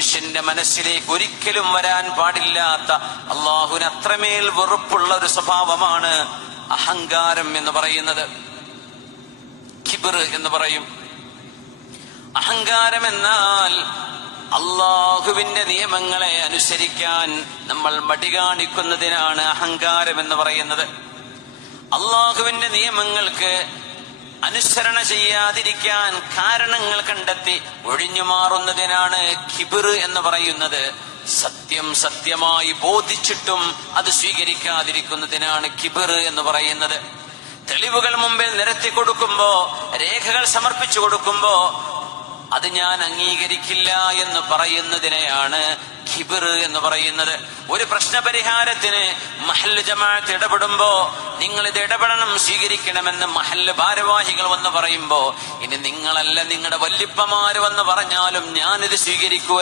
മനുഷ്യന്റെ മനസ്സിലേക്ക് ഒരിക്കലും വരാൻ പാടില്ലാത്ത, അള്ളാഹുവിന് അത്രമേൽ വെറുപ്പുള്ള ഒരു സ്വഭാവമാണ് അഹങ്കാരം എന്ന് പറയുന്നത്. കിബ്ർ എന്ന് പറയും. അഹങ്കാരം എന്നാൽ അള്ളാഹുവിന്റെ നിയമങ്ങളെ അനുസരിക്കാൻ നമ്മൾ മടി കാണിക്കുന്നതിനാണ് അഹങ്കാരം എന്ന് പറയുന്നത്. അള്ളാഹുവിന്റെ നിയമങ്ങൾക്ക് അനുസരണ ചെയ്യാതിരിക്കാൻ കാരണങ്ങൾ കണ്ടെത്തി ഒഴിഞ്ഞു മാറുന്നതിനാണ് കിബ്ർ എന്ന് പറയുന്നത്. സത്യം സത്യമായി ബോധിച്ചിട്ടും അത് സ്വീകരിക്കാതിരിക്കുന്നതിനാണ് കിബ്ർ എന്ന് പറയുന്നത്. തെളിവുകൾ മുമ്പിൽ നിരത്തി കൊടുക്കുമ്പോ, രേഖകൾ സമർപ്പിച്ചു കൊടുക്കുമ്പോ അത് ഞാൻ അംഗീകരിക്കില്ല എന്ന് പറയുന്നതിനെയാണ് കിബ്ർ എന്ന് പറയുന്നത്. ഒരു പ്രശ്നപരിഹാരത്തിന് മഹല്ല് ജമാഅത്ത് ഇടപെടുമ്പോ നിങ്ങൾ ഇത് ഇടപെടണം, സ്വീകരിക്കണമെന്ന് മഹല്ല് ഭാരവാഹികൾ വന്ന് പറയുമ്പോ, ഇനി നിങ്ങളല്ല നിങ്ങളുടെ വല്യപ്പമാര് വന്ന് പറഞ്ഞാലും ഞാനിത് സ്വീകരിക്കുക